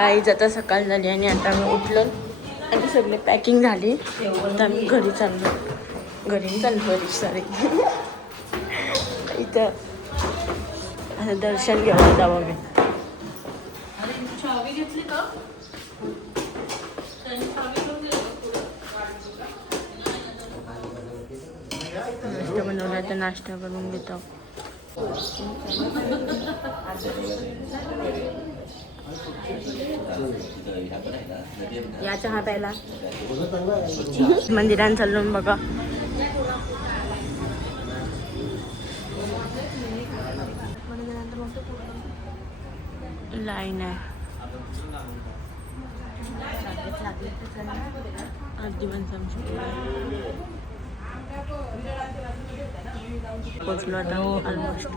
आईच आता सकाळ झाली आणि आता मी उठलो आणि सगळे पॅकिंग झाली. आता मी घरी चाललो. सॉरी इथं आता दर्शन घ्यावं जावं मी. नाश्ता बनवला तर नाश्ता करून घेतो. या चहा प्यायला मंदिरात चाललो बघा. लाईन आहे. पोचलो आता ऑलमोस्ट.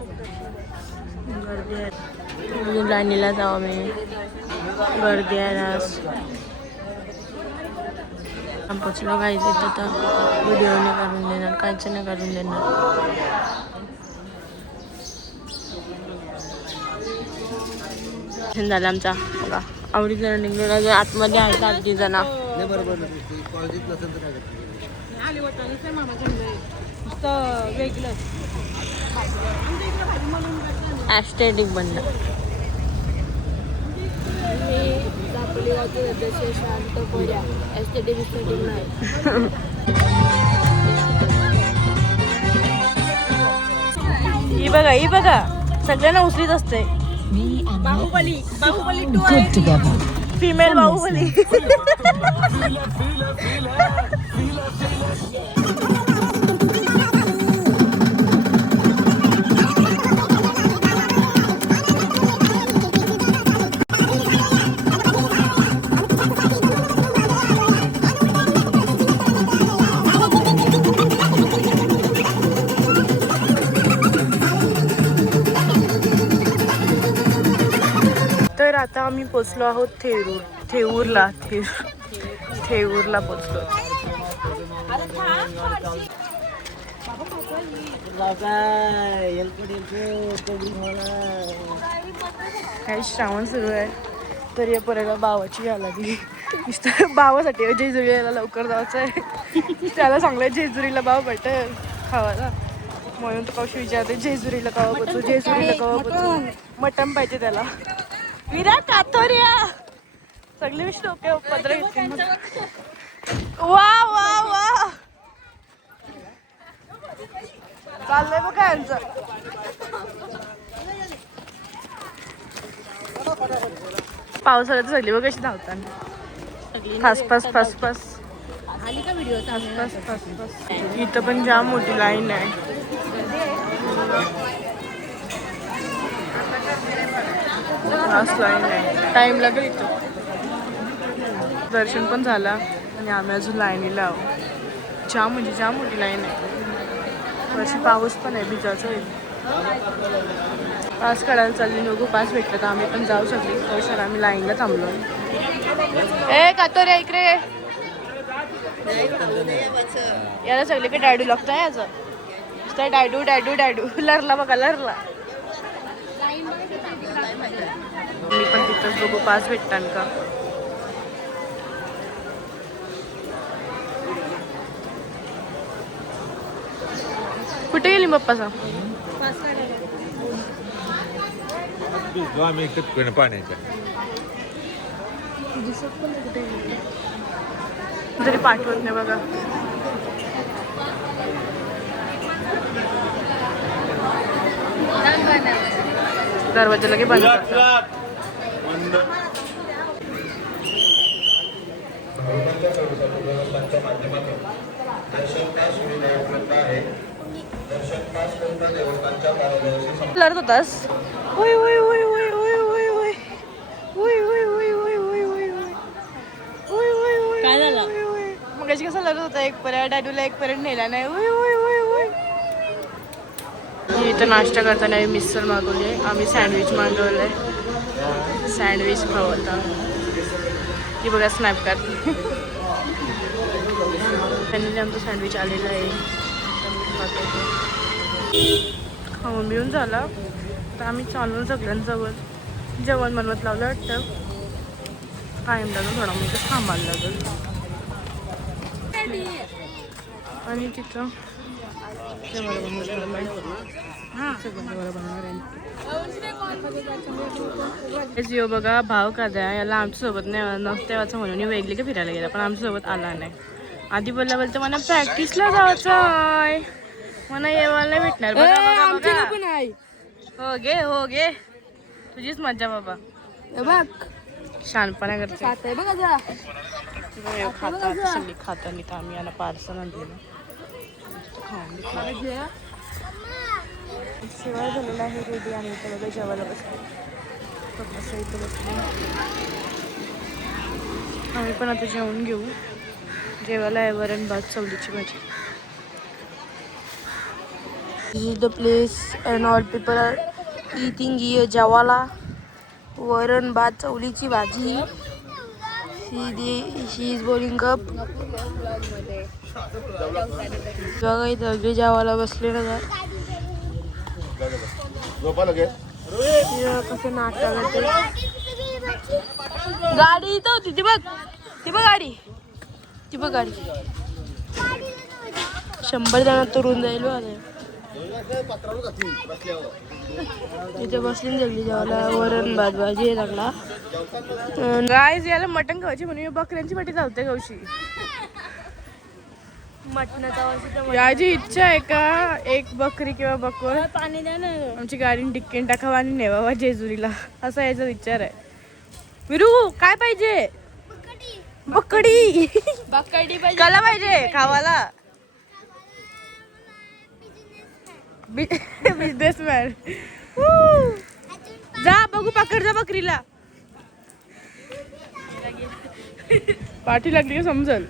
गर्दी आहे. लाईनीला जावं मी. गर्दी आहे आज. पोचलो काही तिथं तर व्हिडिओ नाही करून देणार, काहीच नाही करून देणार. झाला आमचा बघा. आवडी जण निघलो. आतमध्ये आहेत 8 जण. ॲस्टेटिक बनलं. ही बघा सगळ्यांना उचलीत असते. बाहुबली 2 आहे. फिमेल बाहुबली. तर आता आम्ही पोचलो आहोत थेऊरला पोचलो. काही श्रावण सुरू आहे तर या पोराला भावाची यायला लागली. भावासाठी जेजुरीला लवकर जायचं आहे. त्याला सांगलं जेजुरीला भाव भेटेल खावायला, म्हणून तो कशी विचारते जेजुरीला कवा पोचू. मटण पाहिजे त्याला. विराट कातोरिया सगळे विषय ओके. पत्र घेतले. वा वा वा चाललंय बघा यांचं. पावसाळ्यात सगळी बघ कशी धावताना. फस इथं पण जाम मोठी लाईन आहे. लाईन आहे. टाइम लागेल इथं. दर्शन पण झाला आणि आम्ही अजून लाईनीला आहोत. जाम मोठी लाईन आहे. वर्षी पाऊस पण आहे. भिजायचं होईल. पास काढायला चालली. नको पास भेटलं तर आम्ही पण जाऊ शकली. तर आम्ही लाईनला थांबलो. कातोऱ्या इकडे याला सगळे काही डॅडू लागतं याचं. डॅडू लरला बघा लरला. मी पण तिथंच बघू पास भेटतान का. कुठे गेली बाप्पाचा पाण्याच्या तरी पाठवत नाही बघा. दरवाजा लगे बंद करतात. लढत होतास. काय झालं मग कसं लढत होता. एक पर्यंत डॅडूला एक पर्यंत नेला नाही. इथं नाश्ता करताना मिसळ मागवली आहे. आम्ही सँडविच मागवलंय. सँडविच खाऊ आता. ती बघा स्नॅप करते. त्यांनी आमचं सँडविच आलेलं आहे. खाऊन बिऊन झाला तर आम्ही चालून सगळ्यांसोबत जेवण बनवत लावलं वाटतं. टाइम लागेल थोडा, म्हणजे थांबायला लागेल. आणि तिथं जिओ बघा भाव का द्या याला आमच्यासोबत नाही तेव्हाच म्हणून वेगळी का फिरायला गेला, पण आमच्यासोबत आला नाही. आधी बोलतं मला प्रॅक्टिसला जायचं आहे, मला येवायला नाही भेटणार. बघा पण आहे. हो गे तुझीच मज्जा बाबा. बघ शानपणा करते बघा. सगळी खातानी तर आम्ही याला पार्सल आणलेलं खाऊन शिवाय झालेला आहे रेडी. आणि इथं बघा जेवायला बसलो. इथं बसलो आम्ही पण आता जेवून घेऊ. जेवायला आहे वरण भात चवलीची भाजी. This is the place and all people are eating here. जेवायला वरण भात चवलीची भाजी. She is boiling up. बघा इथं अगदी जेवायला बसले ना कसं नाटक करते. गाडी इथं होती ती बघ गाडी. 100 जण तुरून जाईल तिथे बसली जल्दी जेवायला. वरण भात भाजी आहे लागला. गाईज याला मटण खायची म्हणून बकऱ्यांची पाठी चालते गावशी. याची इच्छा आहे का एक बकरी किंवा बकवर पाणी द्या ना आमची गाडी डिक्कीन टाकावं आणि नेवावा जेजुरीला, असा याचा विचार आहे. विरू काय पाहिजे? बकडी कला पाहिजे खावाला. बिझनेसमॅन जा बघू पकड जा बकरीला. पाठी लागली का समजल.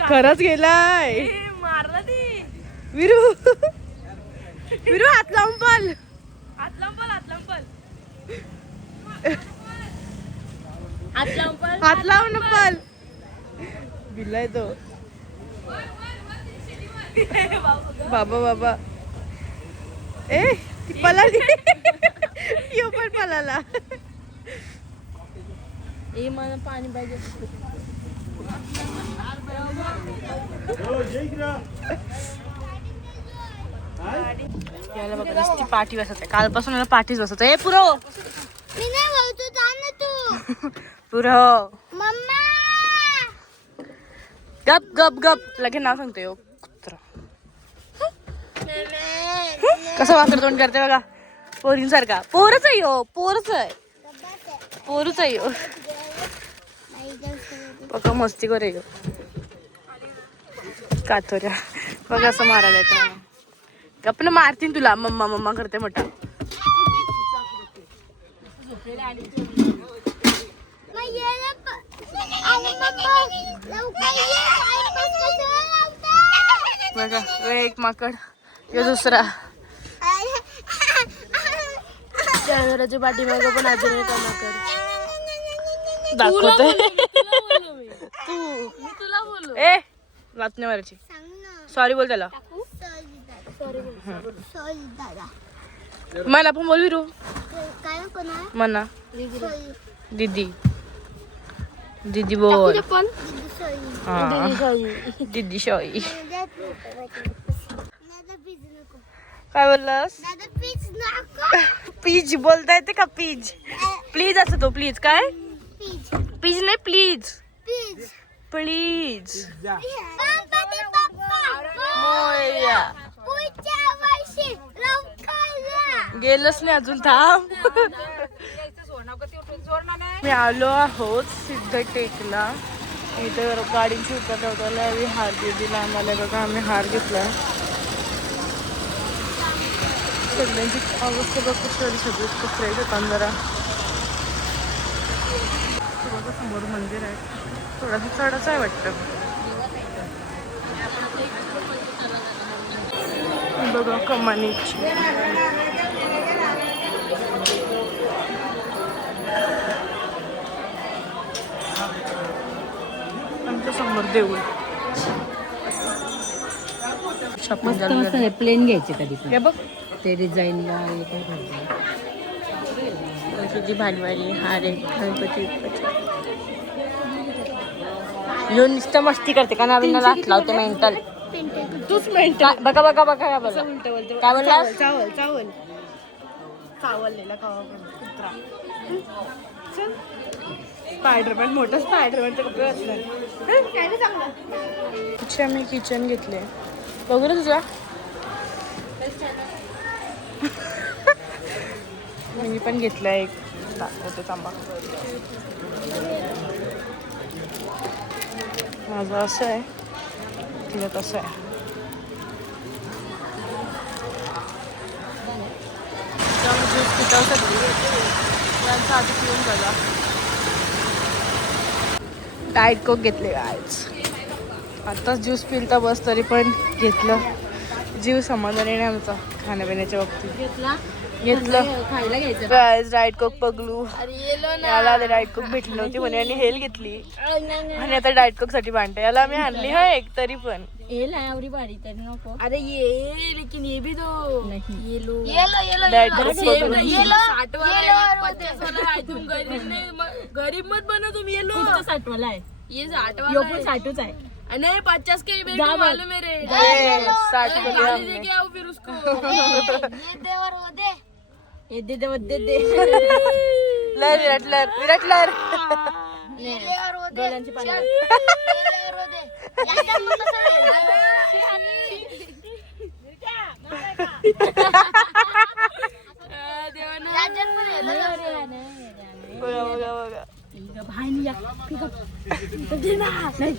खरंच गेलाय मारला ती. विरू हात लावून पल. हात लावून पल. भिलाय तो. बाबा ए ती पळाली. यो पण पळाला. ए मला पाणी पाहिजे. याला बघा नुसती पाठी बसत आहे. कालपासून याला पाठीच बसत आहे. पुरव पुरव गप गप गप लगे नाव सांगतोय कुत्रा. कसं वाकर तोंड करते बघा पोरींसारखा. पोरच आहे यो पोरूच आहे यो. बघा मस्ती करे यो कातोऱ्या. बघा असं मारायला येतं. गप्पन मारतीन तुला. मम्मा करते मोठा. बघा एक माकड यो दुसरा. घराच्या पाठीमागं पण अजून एक माकड दाखवतोय. तू ए वाचण्या मारायची. सॉरी बोल त्याला. मला पण बोल विरू. मना दीदी बोल. दीदी शॉई. काय बोललास? पीज बोलता येते का? पीज प्लीज असं तो. प्लीज काय? पीज नाही प्लीज. प्लीज गेलंच नाही अजून. थांब. मी आलो आहोत सिद्धटेकला. इथं गाडीची उतरवताला आम्ही हार दिला आम्हाला. बघा आम्ही हार घेतला. सगळ्यांची अवस्था बघ सगळे कपडे दुकानदारा. बघा समोर मंदिर आहे. थोडासा चढाच आहे वाटतं. बघा कमानीची. आमच्या समोर देऊळ. प्लेन घ्यायचे कधी बघ ते डिझाईनला. तुझी भानवारी हा रे गणपती यो नुसतं मस्ती करते का नवीन लाच लावते मेंटल तूच मेंटल बघा बघा बघा काय बोलला उलट बोलते काय बोलला चावल चावल चावललेला खावा कुत्रा चल स्पायडरमॅन मोठा स्पायडरमॅनचा कपडे असणार आम्ही किचन घेतले बघू ना तुझा मी पण घेतलं एक दाखवते तांबा माझं असं आहे तिला तसं आहे ज्यूस पिता यांचा आधी पिऊन झाला डाएट कोक घेतले आज आत्ताच ज्यूस पिलता बस तरी पण घेतलं जीव समाधान आहे आमचा खाण्यापिण्याच्या बाबतीत घेतलं खायला घ्यायचं गाइस डाएट कोक पगलू याला डाएट कोक भेटली नव्हती म्हणे आणि हेल घेतली आणि आता डाएट कोक साठी भांडते याला मी आणली हा एक तरी पण येल आहे आवडी बारी तरी नको अरे ये लेकिन ये भी दो नाही येलो डाएट कोक पगलू गरीब मत बनो तुम ये लो कुठचं साठवाला आहे ये 60 यो वाला पण साठूच आहे है नहीं 50 के मेरे जा को बस। मालूम है रे ए, 60 को लिया गाली हमने। लेके आओ फिर उसको हे दे दे दे दे लर विराट लर डोळ्यांची पाणी बघा बघा बघा भाई या दे ना नाही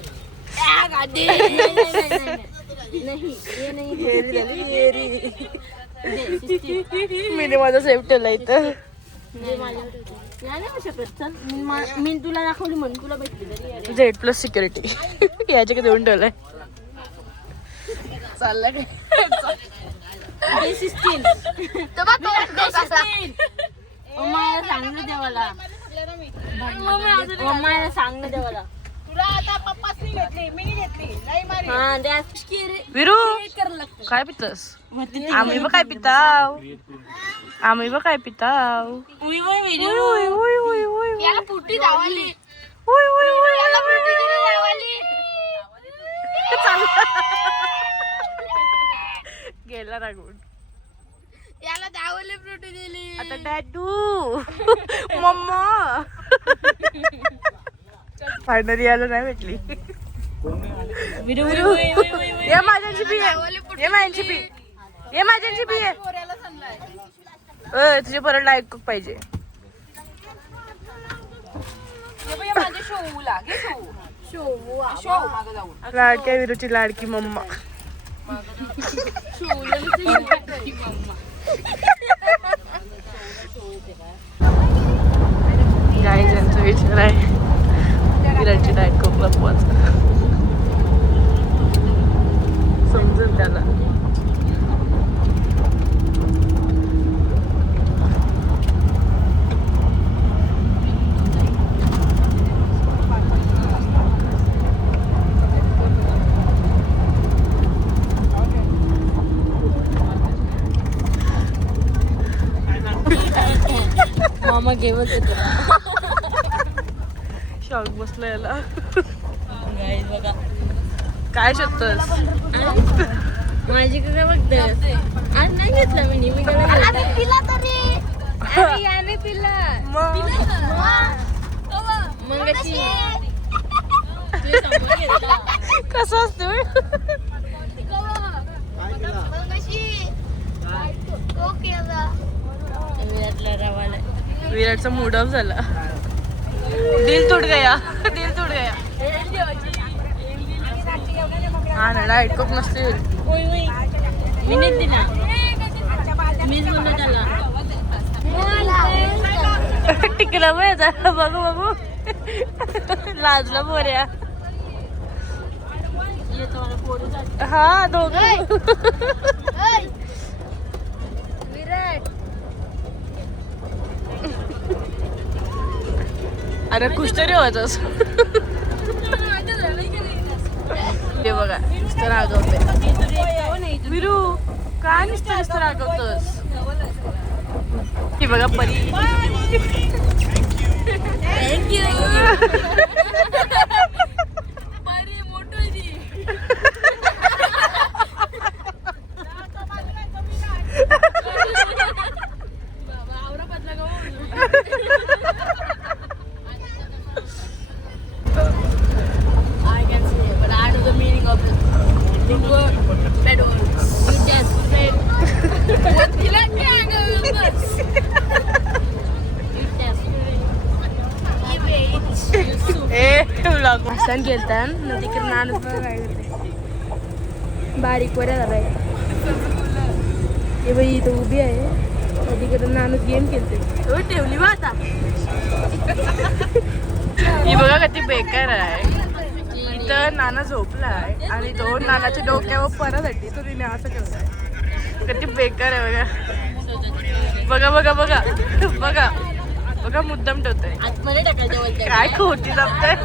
नाही ये नाही मी माझा सेफ ठेवला इथं नाही शकत चल मी तुला दाखवली म्हणून तुला भेटली तरी Z+ सिक्युरिटी याच्या देऊन ठेवलाय चाललं काय ओमाला सांगलं देवाला ओमाला सांगलं देवाला हा द्या विरू काय पितस आम्ही बघ काय पिताव आम्ही बघ काय पिताव उई वय उय, उय, उय, उय, उय, उय. याला पुटी धावली उय, उय, उय, याला उय, पुटी उय. दिली धावली गेला रागून याला धावली फ्रुटी दिली आता डॅडू मम्मा फायनली याला नाही भेटली विरू ये माझ्याची पी ये माझ्याची पी ये माझ्याची पी तुझे परत लाईक पाहिजे माझे शोऊ लागे शोऊ मागं जाऊन लाडक्या विरूची लाडकी मम्मा गाई ज्यांचा विचार आहे विराटची डाएट खूप लपवायचं समजून त्याला मामा घेवत शॉक बसला याला गाईस बघा काय शोधतोस माझी का बघते आज नाही घेतला मी पिला तरी अरे याने पिला मग अशी कसं असतं विराटला रवाला विराटचा मूड ऑफ झाला दिल तुट गया हा ना डाएट कोक नसते मी नाही दिला मीच बोललो त्याला टिकला माहिती बघू बघू लाजला बोऱ्या येतो मला पोरी जाते हा दोघं विराट अरे खुश तरी होतस ते बघा नुसतं रागवते विरू काय नुसतं रागवतोस ही बघा परी थँक्यू. बरी मोठो आहे ती. बाबा आवरा बदला का I can say, but I know the meaning of it. The word petals. You just said. What did I do? You just Hasan गेलतान नदीकडे नानच बघा काय करते बारीक वऱ्या झालाय हे बाई इथं उभी आहे नदीकडे नानच गेम खेळते ठेवली बा आता. ही बघा किती बेकार आहे इथं नाना झोपलाय आणि तो नानाच्या डोक्यावर परत तो तिने असं करताय किती बेकार आहे बघा बघा बघा बघा बघा बघा मुद्दाम ठेवतोय आतमध्ये टाकायचं बोलते. काय खोटी जपताय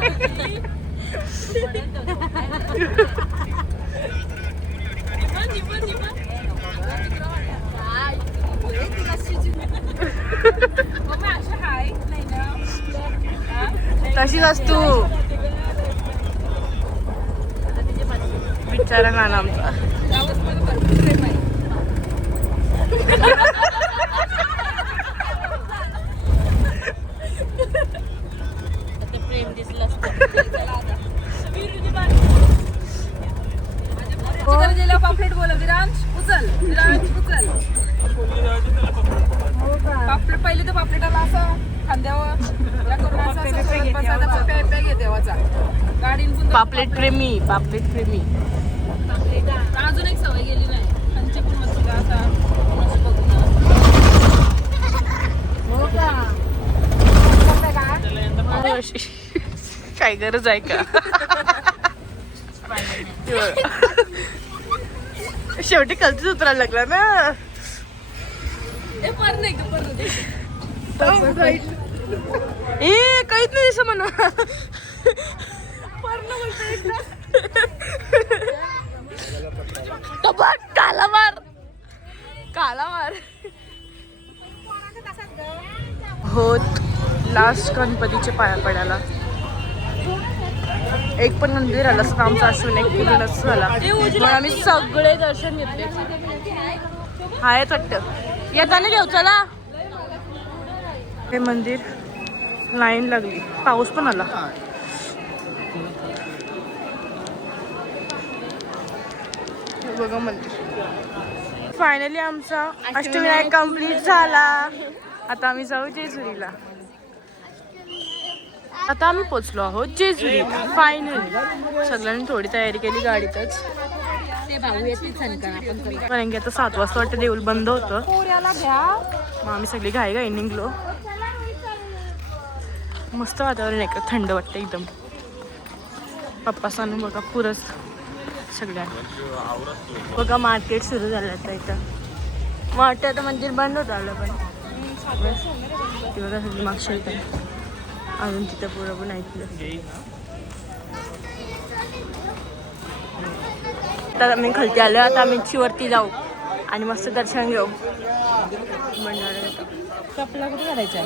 तशीच असतो बिचारा नाना आमचा ते प्रेम दिसलं असतं. पापलेट बोला विरांश उचल विरांश उचल पापलेट पहिले तर पापलेटाला असं खांद्यावर या करून असं बसायचा पे घे देवाचा गाडीन पापलेट प्रेमी अजून एक सवय गेली नाही त्यांची पण मस्त असा मस्त बघून हो का काय गरज आहे का शेवटी कलतीच उतरायला लागला ना ए काहीच नाही दिसं म्हणा काला मार होत लास्ट गणपतीचे पाया पडायला एक पण मंदिर आलं असं आमचं असून एक पूर्णच झाला म्हणून आम्ही सगळे दर्शन घेतले आहेत वाटतं येताना घेऊ चला हे मंदिर लाईन लागली पाऊस पण आला बघा मंदिर फायनली आमचा अष्टविनायक कम्प्लीट झाला आता आम्ही जाऊ जेजुरीला आता आम्ही पोचलो आहोत जेजुरी फायनली सगळ्यांनी थोडी तयारी केली गाडीतच ते भाऊ येतील सनकण आपण करू. कारण की आता 7 वाजता वाटतं देऊळ बंद होतं मग आम्ही सगळी घाई निघलो मस्त वातावरण आहे का थंड वाटतं एकदम पप्पा सांगून बघा पुरच सगळ्या बघा मार्केट सुरू झालं आता इथं वाटतं आता मंदिर बंद होतं आलं पण ती बघा सगळी मागच्या इथं अजून तिथं पुढं पण ऐकलं आता आम्ही खालती आलो आता आम्ही वरती जाऊ आणि मस्त दर्शन घेऊ कपला कुठे करायचा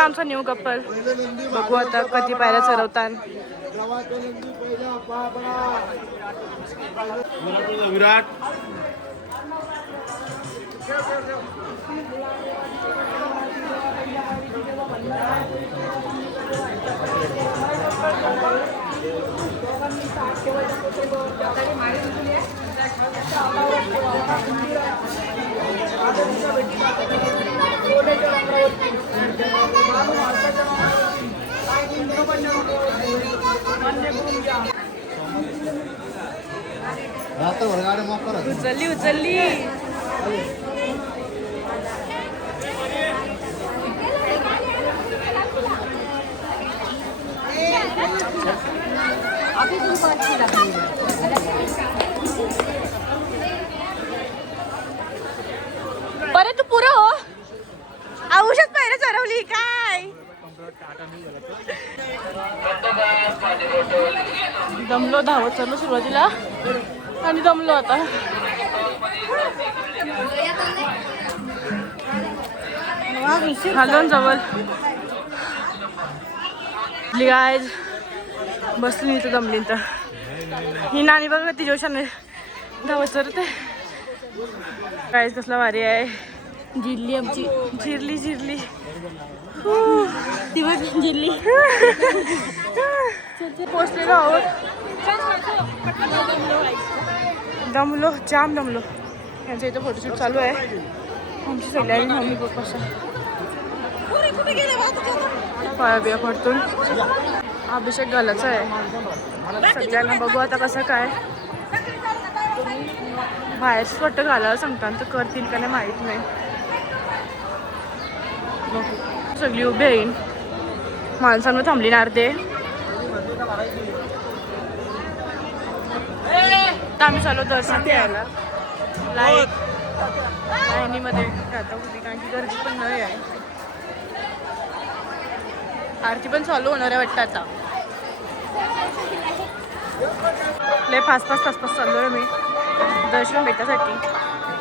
आमचा न्यू कपल बघू आता कधी पायऱ्या चढवतात विराट उचलली बरं तू पुरं हो औषध पायऱ्या चढवली काय दमलो धावत चाललो सुरुवातीला आणि दमलो आता हलवून जवळ गायज बसली इथं दमली तर ही नाणी बघ ती जोशाने धावत सरते गायज कसला भारी आहे. जिरली आमची जिरली जिरली ती बघ जिरली. पोचलेलो आहोत. दमलो जाम दमलो. यांचं इथं फोटोशूट चालू आहे. आमची सगळ्यांनी मम्मी पप्पाच्या पाया बिया पडतून अभिषेक घालायचा आहे सगळ्यांना. बघू आता कसं काय बाहेरच वाटतं घालायला सांगतात तर करतील का नाही माहीत नाही. सगळी उभी येईन माणसांवर थांबली ना अर्धे. तर आम्ही चालू दर्शन घ्यायला लाईनीमध्ये जाता होती कारण की गर्दी पण नाही आहे. आरती पण चालू होणार आहे वाटतं आता. लय फास्ट चाललो आहे मी दर्शन भेटासाठी.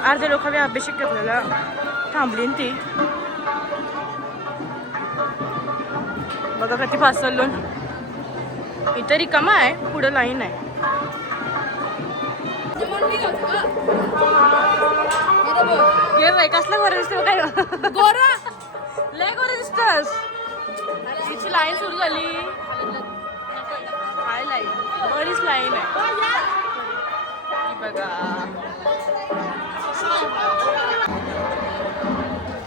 अर्धे लोक मी अभिषेक घेतलेला थांबली ती. बघा किती फास्ट चाललो. इथं रिकामा आहे पुढं लाईन आहे. कसलं गोरं दिसतं काय गोरा लय गोरं दिसतस. तिची लाईन सुरू झाली. काय लाईन बरीच लाईन आहे बघा.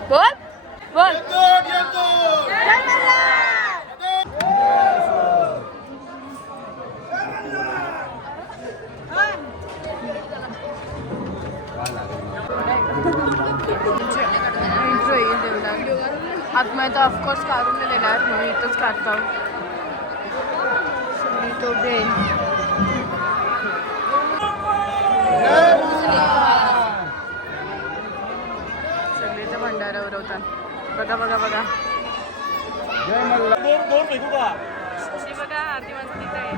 बोल बोल आत्मा तर ऑफकोर्स काढून नाही देणार म्हणून इथंच काढतो. सगळी तो बेन सगळीचं भंडारा उरवतात. बघा बघा बघा बघा आरती माणसं तिथे आहे.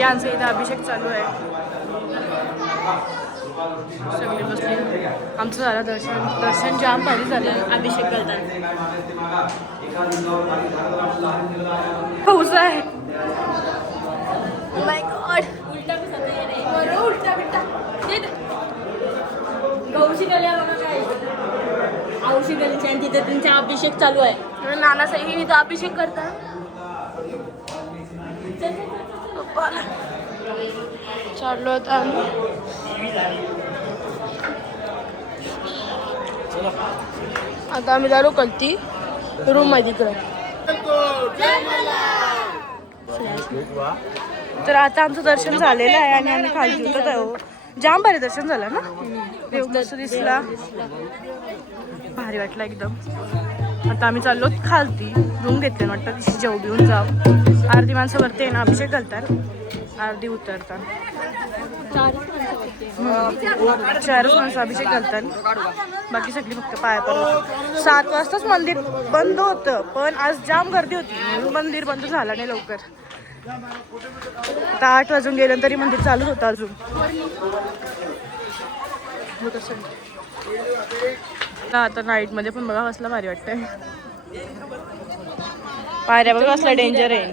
यांचं इथं अभिषेक चालू आहे. सगळे बसले. आमचं झालं दर्शन जाम भारी झालं. अभिषेक करतात पाऊस आहे. माय गॉड उलटा बिट्टा गौशी गल्या बघा काय औशी गलीच्या आणि तिथे त्यांचा अभिषेक चालू आहे. नाना सही इथं अभिषेक करतात. चाललो आता आम्ही. आता आम्ही जालो कलती रूम मध्ये इकडं. तर आता आमचं दर्शन झालेलं आहे आणि आम्ही खाली उतरत आहोत. जाम भारी दर्शन झालं ना. देव मस्त दिसला भारी वाटला एकदम. आता आम्ही चाललो खालती रूम घेतले वाटतं तिची जेव घेऊन जाऊ. अर्धी माणसं वरती आहे ना अभिषेक घालतात अर्धी उतरतात. चारच माणसं अभिषेक घालतात बाकी सगळी फक्त पाया पडतात. 7 वाजताच मंदिर बंद होतं पण आज जाम गर्दी होती म्हणून मंदिर बंद झालं नाही लवकर. आता 8 वाजून गेलं तरी मंदिर चालूच होतं अजून. आता नाईटमध्ये पण बघा कसला भारी वाटतंय. पायऱ्या बघा कसला डेंजर आहे.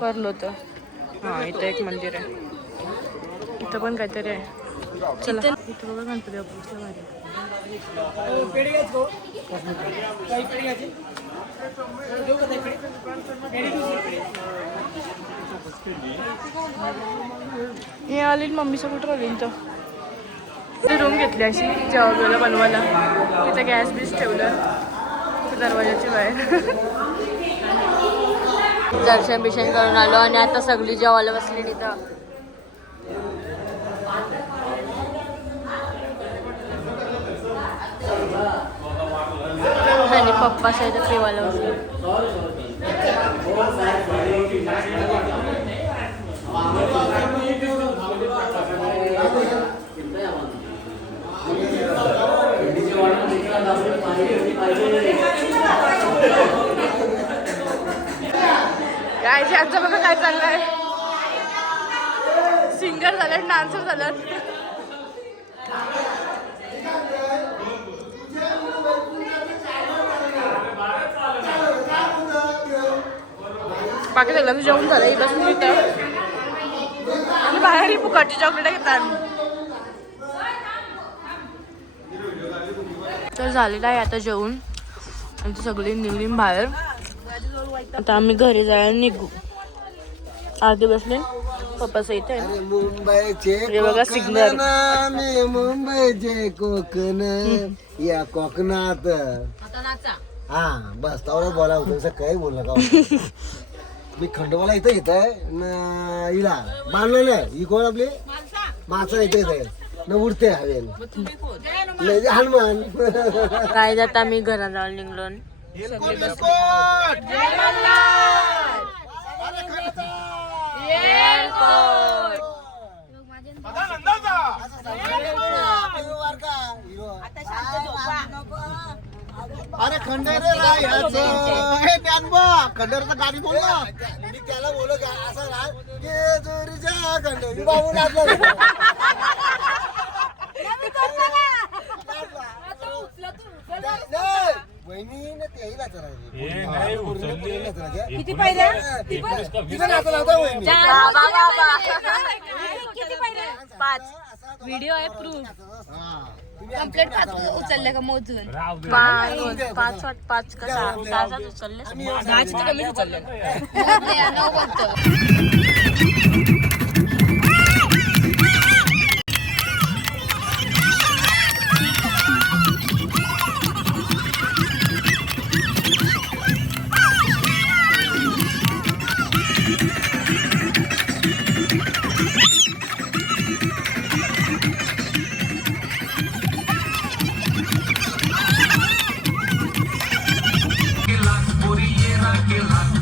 भरलं होतं. हां इथं एक मंदिर आहे. इथं पण काहीतरी आहे. चला इथं बघा गणपती बाप्पा भारी. हे आली मम्मीचं कुठं राहिली तर रूम घेतली अशी जेवायला बनवायला. तिथं गॅस बीस ठेवलं दरवाजाच्या बाहेर. दर्शन बिर्शन करून आलो आणि आता सगळी जेवायला बसली तिथं. आणि पप्पा सहित पिवायला बसले. काय यांचं बघा काय चाललंय. सिंगर झालं, डान्सर झालं. बाकी सगळ्यांचं जेवण झालं. बसून घेतात आणि बाहेरही फुकटची चॉकलेट घेतात. तर झालेलं आहे आता जेवण आणि ती सगळी निघली बाहेर. आता आम्ही घरी जायला निघू. आधी बसले पप्पाचं इथे मुंबईचे हे बघा सिग्नल. मी मुंबईचे कोकण या कोकणात. हा बस तेवढंच बोला होतं. काही बोलला का मी खंडोबाला इथं घेत आहे हिला बांधलं नाही. ही कोण आपली माणसं इथे येत न उडते हवेल हनुमान. काय जात आम्ही घरात जाऊन निघलो. अरे खंडेरे हे ज्ञानबा खंडेरचं गाडी बोल ना. मी त्याला बोललो का असं राह की जोरीच्या खंडे बाबू लागला. वहिनी तेही किती पाहिजे व्हिडिओ आहे प्रूफ कंप्लेंट उचललं का मोजून 5 का 6 उचलले. 10 तर कमीच उचललं. 9 बोलतो.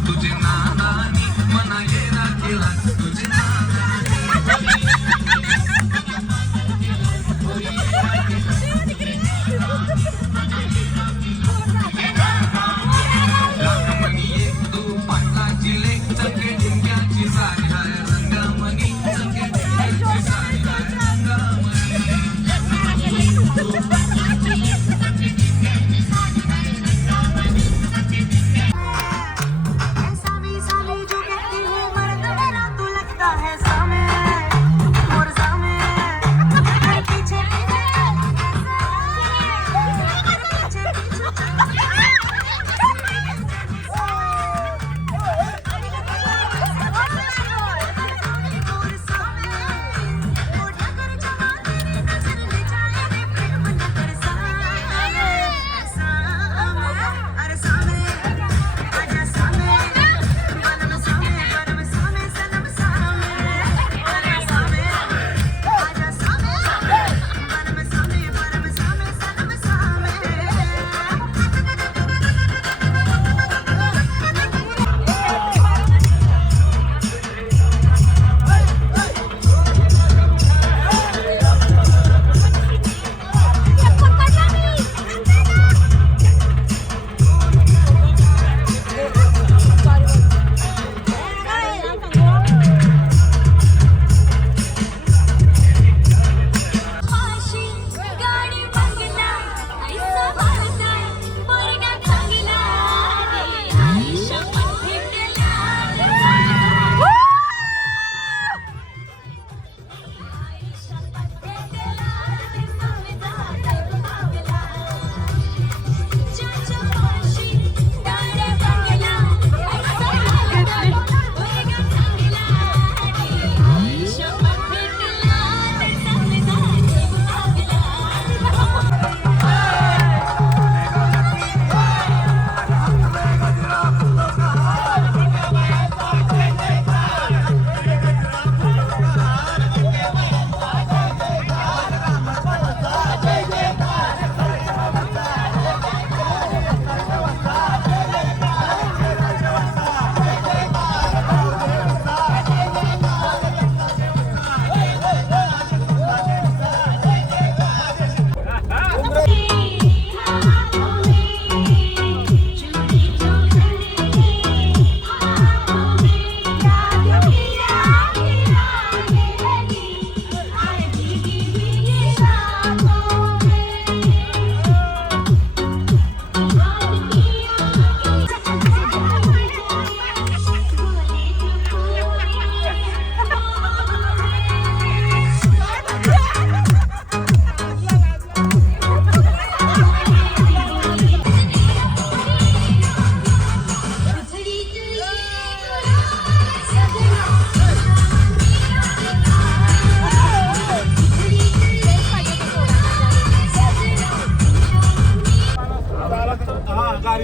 तुझे नानानी मना ये राखेला तुझे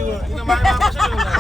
इथं मागे मागे कशाला येऊन